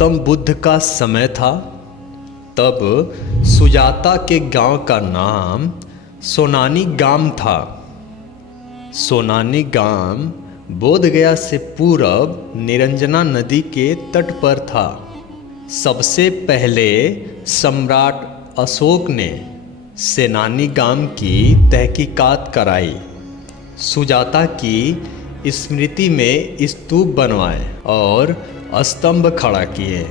गौतम बुद्ध का समय था। तब सुजाता के गांव का नाम सोनानी गाम था। सोनानी गाम बोधगया से पूरब निरंजना नदी के तट पर था। सबसे पहले सम्राट अशोक ने सेनानी गाम की तहकीकात कराई, सुजाता की स्मृति में स्तूप बनवाए और स्तंभ खड़ा किए।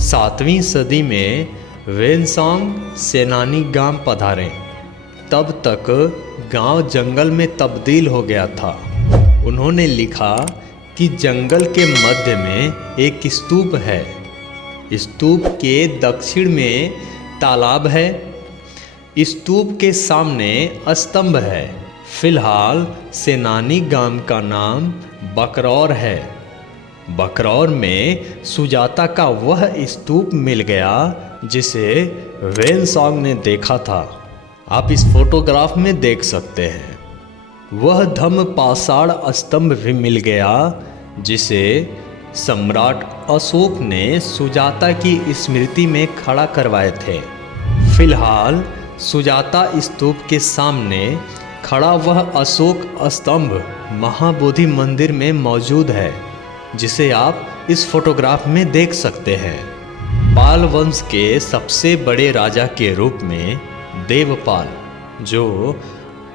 7वीं सदी में वेनसोंग सेनानी गांव पधारे। तब तक गांव जंगल में तब्दील हो गया था। उन्होंने लिखा कि जंगल के मध्य में एक स्तूप है। स्तूप के दक्षिण में तालाब है। स्तूप के सामने स्तंभ है। फिलहाल सेनानी गांव का नाम बकरौर है। बकरौर में सुजाता का वह स्तूप मिल गया जिसे वेनसोंग ने देखा था। आप इस फोटोग्राफ में देख सकते हैं। वह धम्म पाषाण स्तंभ भी मिल गया जिसे सम्राट अशोक ने सुजाता की स्मृति में खड़ा करवाए थे। फिलहाल सुजाता स्तूप के सामने खड़ा वह अशोक स्तंभ महाबोधि मंदिर में मौजूद है, जिसे आप इस फोटोग्राफ में देख सकते हैं। पाल वंश के सबसे बड़े राजा के रूप में देवपाल, जो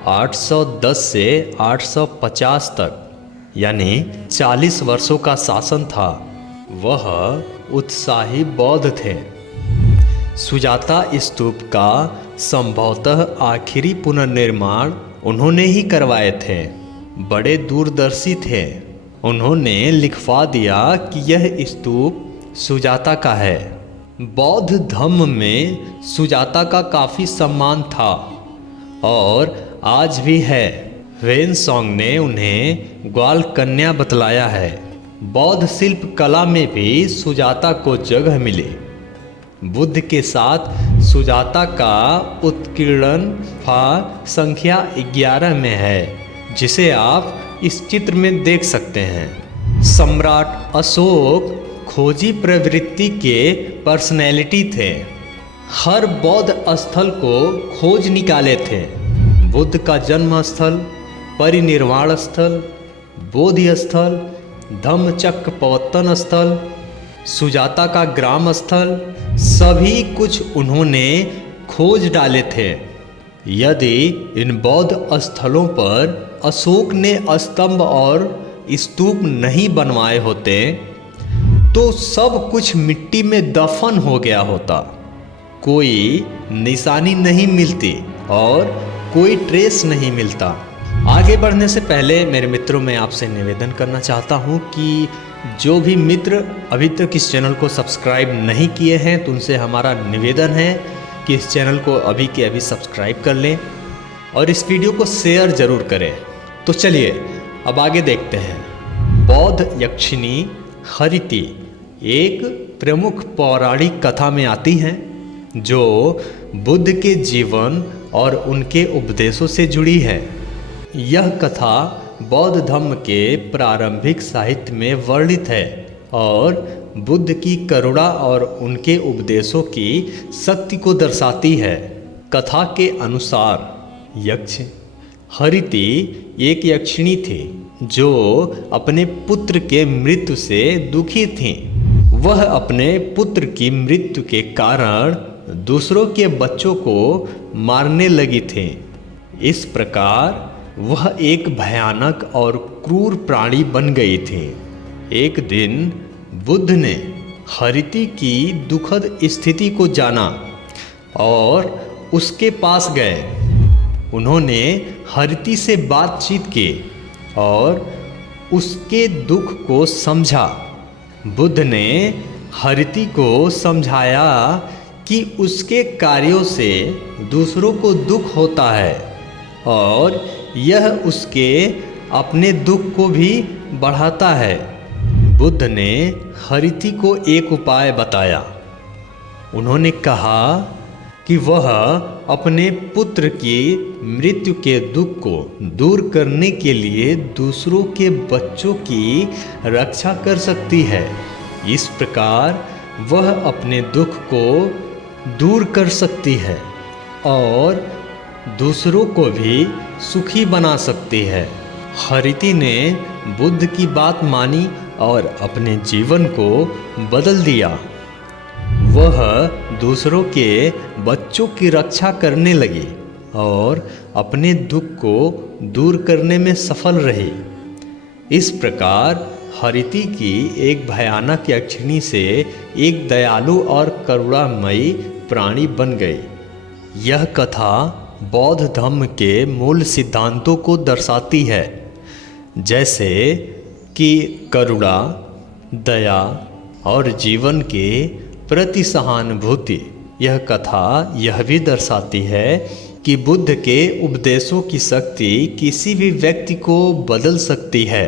810 से 850 तक यानी 40 वर्षों का शासन था, वह उत्साही बौद्ध थे। सुजाता स्तूप का संभवतः आखिरी पुनर्निर्माण उन्होंने ही करवाए थे। बड़े दूरदर्शी थे। उन्होंने लिखवा दिया कि यह स्तूप सुजाता का है। बौद्ध धर्म में सुजाता का काफ़ी सम्मान था और आज भी है। वेनसोंग ने उन्हें ग्वाल कन्या बतलाया है। बौद्ध शिल्प कला में भी सुजाता को जगह मिली। बुद्ध के साथ सुजाता का उत्कीर्णन संख्या 11 में है, जिसे आप इस चित्र में देख सकते हैं। सम्राट अशोक खोजी प्रवृत्ति के पर्सनैलिटी थे। हर बौद्ध स्थल को खोज निकाले थे। बुद्ध का जन्म स्थल, परिनिर्वाण स्थल, बोधि स्थल, धम्मचक्र प्रवर्तन स्थल, सुजाता का ग्राम स्थल, सभी कुछ उन्होंने खोज डाले थे। यदि इन बौद्ध स्थलों पर अशोक ने स्तंभ और स्तूप नहीं बनवाए होते तो सब कुछ मिट्टी में दफन हो गया होता। कोई निशानी नहीं मिलती और कोई ट्रेस नहीं मिलता। आगे बढ़ने से पहले मेरे मित्रों, मैं आपसे निवेदन करना चाहता हूं कि जो भी मित्र अभी तक इस चैनल को सब्सक्राइब नहीं किए हैं तो उनसे हमारा निवेदन है कि इस चैनल को अभी के अभी सब्सक्राइब कर लें और इस वीडियो को शेयर ज़रूर करें। तो चलिए अब आगे देखते हैं। बौद्ध यक्षिणी हरिति एक प्रमुख पौराणिक कथा में आती हैं जो बुद्ध के जीवन और उनके उपदेशों से जुड़ी है। यह कथा बौद्ध धर्म के प्रारंभिक साहित्य में वर्णित है और बुद्ध की करुणा और उनके उपदेशों की शक्ति को दर्शाती है। कथा के अनुसार यक्ष हरिति एक यक्षिणी थी जो अपने पुत्र के मृत्यु से दुखी थी। वह अपने पुत्र की मृत्यु के कारण दूसरों के बच्चों को मारने लगी थी। इस प्रकार वह एक भयानक और क्रूर प्राणी बन गई थी। एक दिन बुद्ध ने हरिति की दुखद स्थिति को जाना और उसके पास गए। उन्होंने हरिति से बातचीत की और उसके दुख को समझा। बुद्ध ने हरिति को समझाया कि उसके कार्यों से दूसरों को दुख होता है और यह उसके अपने दुख को भी बढ़ाता है। बुद्ध ने हरिति को एक उपाय बताया। उन्होंने कहा कि वह अपने पुत्र की मृत्यु के दुख को दूर करने के लिए दूसरों के बच्चों की रक्षा कर सकती है। इस प्रकार वह अपने दुख को दूर कर सकती है और दूसरों को भी सुखी बना सकती है। हरिति ने बुद्ध की बात मानी और अपने जीवन को बदल दिया। वह दूसरों के बच्चों की रक्षा करने लगी और अपने दुख को दूर करने में सफल रही। इस प्रकार हरिति की एक भयानक यक्षिणी से एक दयालु और करुणामयी प्राणी बन गई। यह कथा बौद्ध धर्म के मूल सिद्धांतों को दर्शाती है, जैसे कि करुणा, दया और जीवन के प्रति सहानुभूति। यह कथा यह भी दर्शाती है कि बुद्ध के उपदेशों की शक्ति किसी भी व्यक्ति को बदल सकती है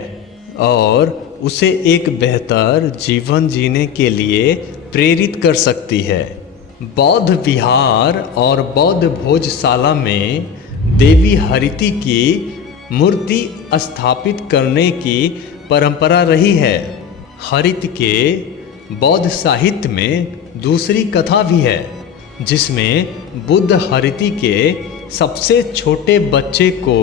और उसे एक बेहतर जीवन जीने के लिए प्रेरित कर सकती है। बौद्ध विहार और बौद्ध भोजशाला में देवी हरिति की मूर्ति स्थापित करने की परंपरा रही है। हरिति के बौद्ध साहित्य में दूसरी कथा भी है, जिसमें बुद्ध हरिति के सबसे छोटे बच्चे को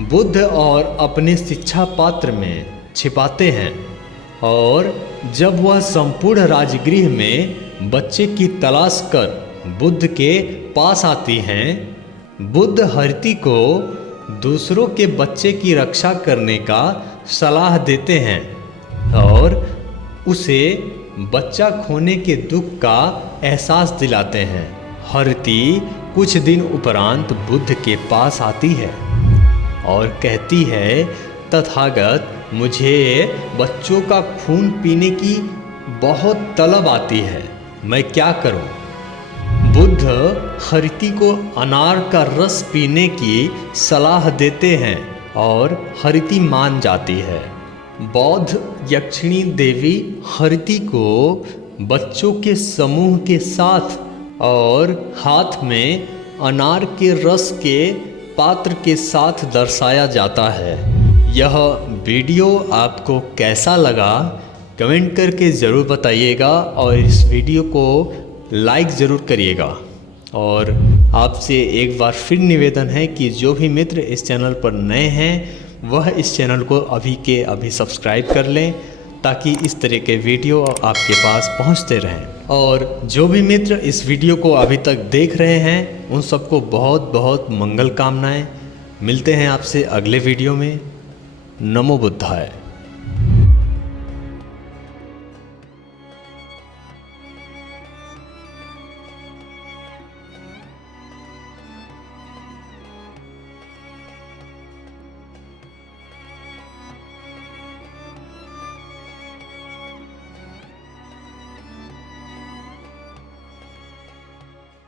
बुद्ध और अपने शिक्षा पात्र में छिपाते हैं और जब वह संपूर्ण राजगृह में बच्चे की तलाश कर बुद्ध के पास आती हैं, बुद्ध हरिति को दूसरों के बच्चे की रक्षा करने का सलाह देते हैं और उसे बच्चा खोने के दुख का एहसास दिलाते हैं। हरिति कुछ दिन उपरांत बुद्ध के पास आती है और कहती है, तथागत, मुझे बच्चों का खून पीने की बहुत तलब आती है, मैं क्या करूं? बुद्ध हरिति को अनार का रस पीने की सलाह देते हैं और हरिति मान जाती है। बौद्ध यक्षिणी देवी हरिति को बच्चों के समूह के साथ और हाथ में अनार के रस के पात्र के साथ दर्शाया जाता है। यह वीडियो आपको कैसा लगा कमेंट करके ज़रूर बताइएगा और इस वीडियो को लाइक ज़रूर करिएगा। और आपसे एक बार फिर निवेदन है कि जो भी मित्र इस चैनल पर नए हैं वह इस चैनल को अभी के अभी सब्सक्राइब कर लें, ताकि इस तरह के वीडियो आपके पास पहुंचते रहें। और जो भी मित्र इस वीडियो को अभी तक देख रहे हैं उन सबको बहुत बहुत मंगल कामनाएं। मिलते हैं आपसे अगले वीडियो में। नमो बुद्धाय।